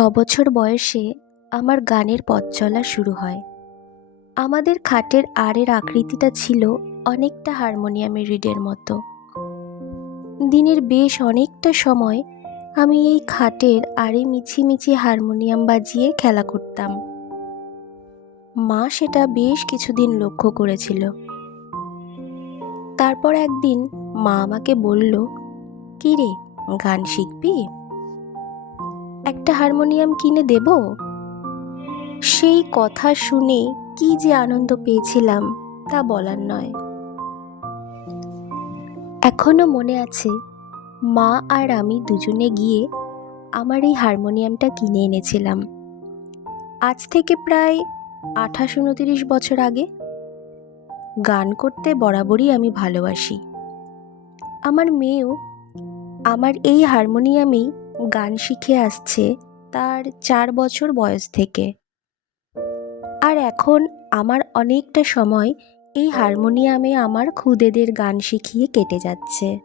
বছর বয়সে আমার গানের পথ চলা শুরু হয়। আমাদের খাটের আড়ের আকৃতিটা ছিল অনেকটা হারমোনিয়ামের রিডের মতো। দিনের বেশ অনেকটা সময় আমি এই খাটের আড়ে মিছিমিছি হারমোনিয়াম বাজিয়ে খেলা করতাম। মা সেটা বেশ কিছুদিন লক্ষ্য করেছিল। তারপর একদিন মা আমাকে বলল, "কি রে, গান শিখবি? একটা হারমোনিয়াম কিনে দেব?" সেই কথা শুনে কি যে আনন্দ পেয়েছিলাম তা বলার নয়। এখনো মনে আছে, মা আর আমি দুজনে গিয়ে আমার এই হারমোনিয়ামটা কিনে এনেছিলাম। আজ থেকে প্রায় 28-29 বছর আগে। গান করতে বরাবরই আমি ভালোবাসি। আমার মেয়েও আমার এই হারমোনিয়ামেই গান শিখে আসছে তার 4 বছর বয়স থেকে। আর এখন আমার অনেকটা সময় এই হারমোনিয়ামে আমার খুদেদের গান শিখিয়ে কেটে যাচ্ছে।